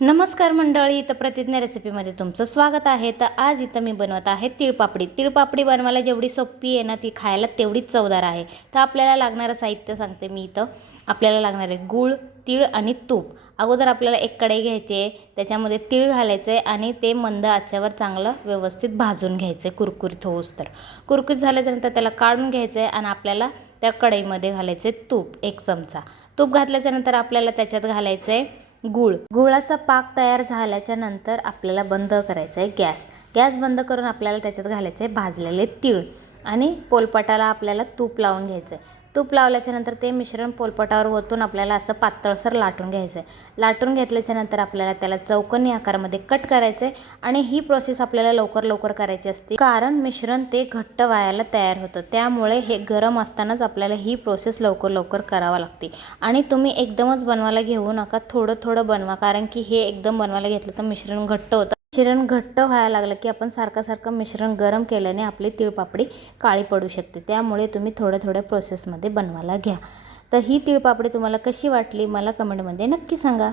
नमस्कार मंडळी, तर प्रतिज्ञा रेसिपीमध्ये तुमचं स्वागत आहे। तर आज इथं मी बनवत आहे तिळपापडी। तिळपापडी बनवायला जेवढी सोपी आहे ना, ती खायला तेवढीच चवदार आहे। तर आपल्याला लागणारं साहित्य सांगते मी इथं। आपल्याला लागणार आहे गूळ, तीळ आणि तूप। अगोदर आपल्याला एक कढई घ्यायची आहे, त्याच्यामध्ये तीळ घालायचे आणि ते मंद आचेवर चांगलं व्यवस्थित भाजून घ्यायचे कुरकुरीत होऊस्तर। कुरकुरीत झाल्यानंतर त्याला काढून घ्यायचे आणि आपल्याला त्या कढईमध्ये घालायचे तूप 1 चमचा। तूप घातल्यानंतर आपल्याला त्याच्यात घालायचे गूळ। गुळाचा पाक तयार झाल्याच्या नंतर आपल्याला बंद करायचा आहे गॅस। गॅस बंद करून आपल्याला त्याच्यात घालायचे भाजलेले तीळ आणि पोलपाटाला आपल्याला तूप लावून घ्यायचं आहे। तूप लावल्याच्या नंतर ते मिश्रण पोलपाटावर ओतून आपल्याला असं पातळसर लाटून घ्यायचं आहे। लाटून घेतल्याच्या नंतर आपल्याला त्याला चौकोनी आकारामध्ये कट करायचं आहे आणि ही प्रोसेस आपल्याला लवकर करायची असते, कारण मिश्रण ते घट्ट व्हायला तयार होतं। त्यामुळे हे गरम असतानाच आपल्याला ही प्रोसेस लवकर करावी लागते आणि तुम्ही एकदमच बनवायला घेऊ नका, थोडं बनवा, कारण की हे एकदम बनवायला घेतलं तर मिश्रण घट्ट होतं। मिश्रण घट्ट व्हायला लागलं की आपण सारखं मिश्रण गरम केल्याने आपली तिळपापडी काळी पडू शकते। त्यामुळे तुम्ही थोड्या प्रोसेसमध्ये बनवायला घ्या। तर ही तिळपापडी तुम्हाला कशी वाटली मला कमेंटमध्ये नक्की सांगा।